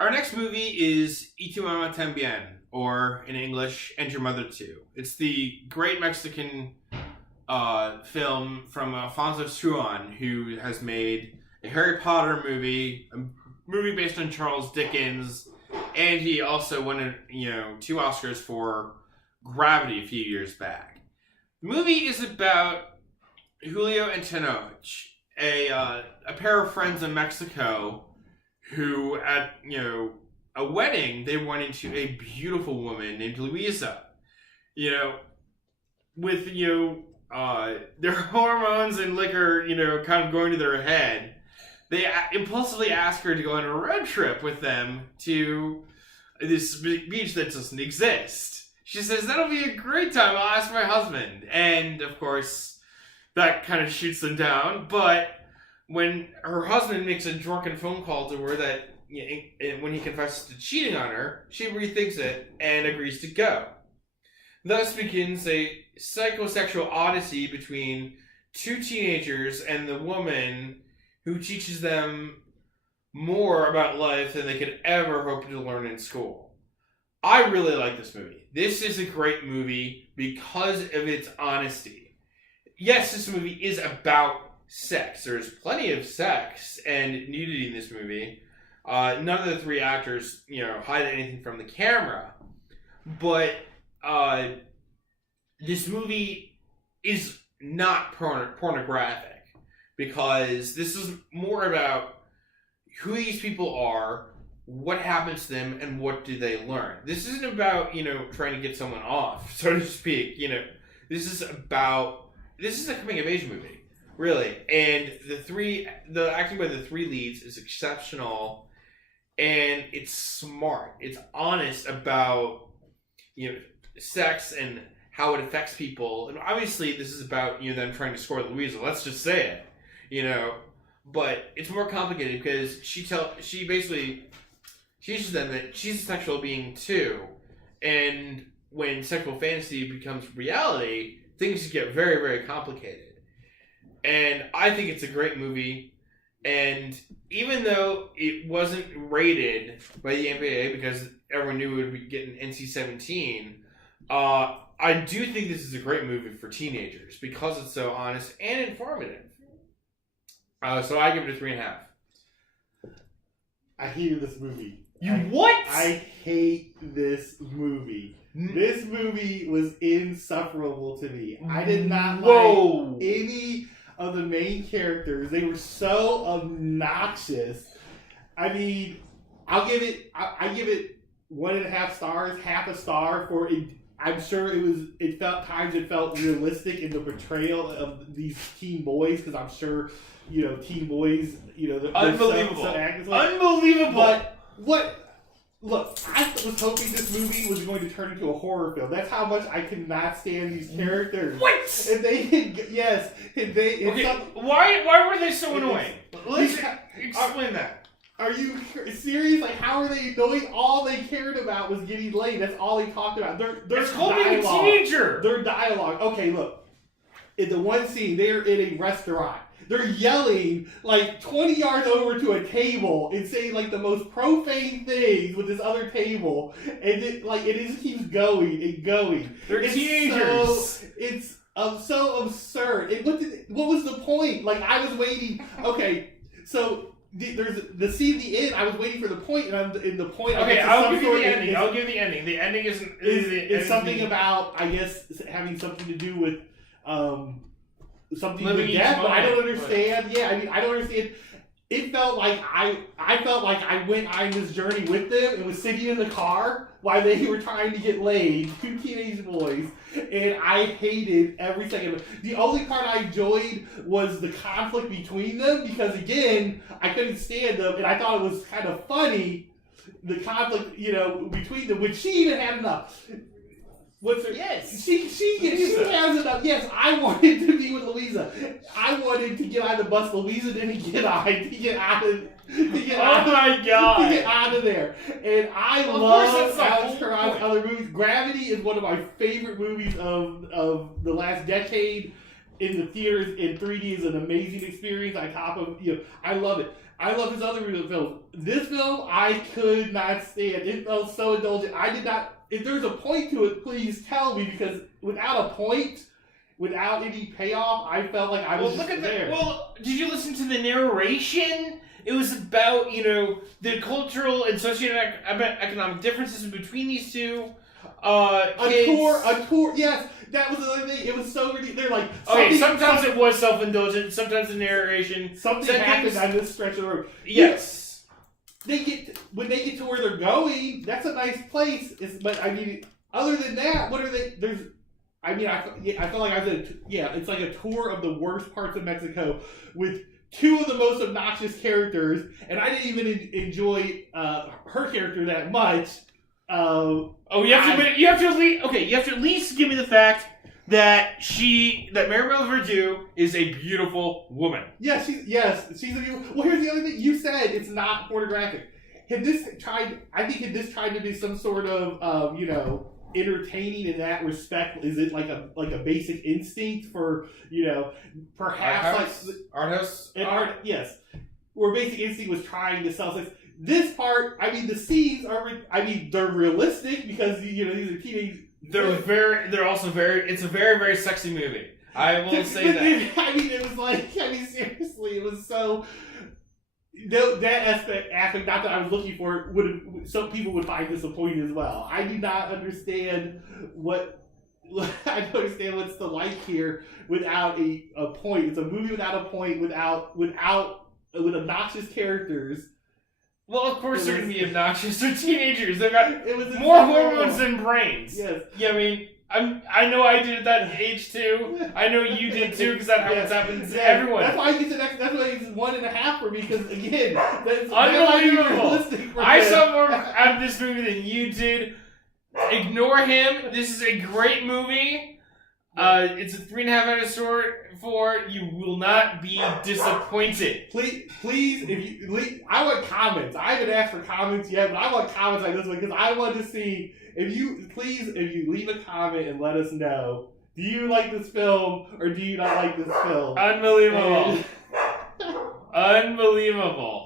Our next movie is Y tu Mama Tambien, or in English, And Your Mother Too. It's the great Mexican film from Alfonso Cuarón, who has made a Harry Potter movie, a movie based on Charles Dickens, and he also won, two Oscars for Gravity a few years back. The movie is about Julio and Tenoch, a pair of friends in Mexico who, at a wedding, they run into a beautiful woman named Luisa. You know, with their hormones and liquor, kind of going to their head, they impulsively ask her to go on a road trip with them to this beach that doesn't exist. She says, "That'll be a great time. I'll ask my husband." And of course, that kind of shoots them down. But when her husband makes a drunken phone call to her that, when he confesses to cheating on her, she rethinks it and agrees to go. Thus begins a psychosexual odyssey between two teenagers and the woman who teaches them more about life than they could ever hope to learn in school. I really like this movie. This is a great movie because of its honesty. Yes, this movie is about sex. There's plenty of sex and nudity in this movie. None of the three actors, hide anything from the camera. But this movie is not pornographic because this is more about who these people are, what happens to them, and what do they learn. This isn't about, trying to get someone off, so to speak. This is a coming of age movie, really. And the acting by the three leads is exceptional, and it's smart. It's honest about, sex and how it affects people. And obviously this is about, them trying to score Louisa. Let's just say it, But it's more complicated because she basically teaches them that she's a sexual being too. And when sexual fantasy becomes reality, things get very, very complicated. And I think it's a great movie. And even though it wasn't rated by the MPAA because everyone knew it would be getting NC-17, I do think this is a great movie for teenagers because it's so honest and informative. So I give it a 3.5. I hated this movie. What? I hate this movie. This movie was insufferable to me. I did not like any of the main characters. They were so obnoxious. I mean, I give it 1.5 stars, half a star for it. I'm sure it felt realistic in the portrayal of these teen boys, because I'm sure, teen boys, unbelievable. Unbelievable. But look, I was hoping this movie was going to turn into a horror film. That's how much I cannot stand these characters. What? And why were they so annoying? Let's explain that. Are you serious? Like, how are they annoying? All they cared about was getting laid. That's all they talked about. Their called being a teenager. Their dialogue. Okay, look. In the one scene, they're in a restaurant. They're yelling like 20 yards over to a table and saying like the most profane things with this other table, and it just keeps going and going. They're teenagers. It's so absurd. What was the point? Like, I was waiting. Okay, so. There's the scene at the end. I was waiting for the point, and I'm in the point. Okay, I'll give you the ending. I'll give the ending. The ending is something about, I guess, having something to do with something living with death. But I don't understand. Right. Yeah, I mean, I don't understand. It felt like I felt like I went on this journey with them and was sitting in the car while they were trying to get laid, two teenage boys, and I hated every second of it. The only part I enjoyed was the conflict between them, because again, I couldn't stand them, and I thought it was kind of funny, the conflict, between them, when she even had enough. Yes. She has enough. Yes, I wanted to be with Louisa. I wanted to get on the bus. Louisa didn't get on. To get out of there. And I love Alex Cuarón's other movies. Gravity is one of my favorite movies of the last decade. in the theaters in 3D is an amazing experience. On top of, I love it. I love his other films. This film, I could not stand. It felt so indulgent. I did not. If there's a point to it, please tell me, because without a point, without any payoff, I felt like I was there. Well, did you listen to the narration? It was about, the cultural and socioeconomic differences between these two. A tour, yes, that was the other thing. It was so ridiculous. They're like, okay, sometimes it was self-indulgent, sometimes the narration. Something happened on this stretch of the road. Yes. When they get to where they're going, that's a nice place. But I mean, other than that, what are they? I felt like I was it's like a tour of the worst parts of Mexico with two of the most obnoxious characters, and I didn't even enjoy her character that much. You have to at least give me the fact that Maribel Verdú is a beautiful woman. Yes, she's a beautiful. Well, here's the other thing. You said it's not pornographic. Had this tried to be some sort of entertaining in that respect? Is it like a basic instinct for perhaps art house? Yes, where basic instinct was trying to sell sex. This part, I mean, the scenes are, they're realistic because these are teenage. They're also very. It's a very, very sexy movie. I will say that. It was like, seriously, it was so. That aspect, not that I was looking for, some people would find disappointing as well. I do not understand I don't understand what's the like here without a point. It's a movie without a point, with obnoxious characters. Well, of course they're going to be obnoxious. They're teenagers. They've got more hormones than brains. Yes. Yeah, I mean, I know I did at that age too. I know you did too, because that's happens to everyone. That's why it's 1.5 for me, because again, that's unbelievable. I saw more out of this movie than you did. Ignore him. This is a great movie. It's a 3.5 out of 4. You will not be disappointed. Please, I want comments. I haven't asked for comments yet, but I want comments like this one, because I want to see if you leave a comment and let us know. Do you like this film or do you not like this film? Unbelievable. Unbelievable.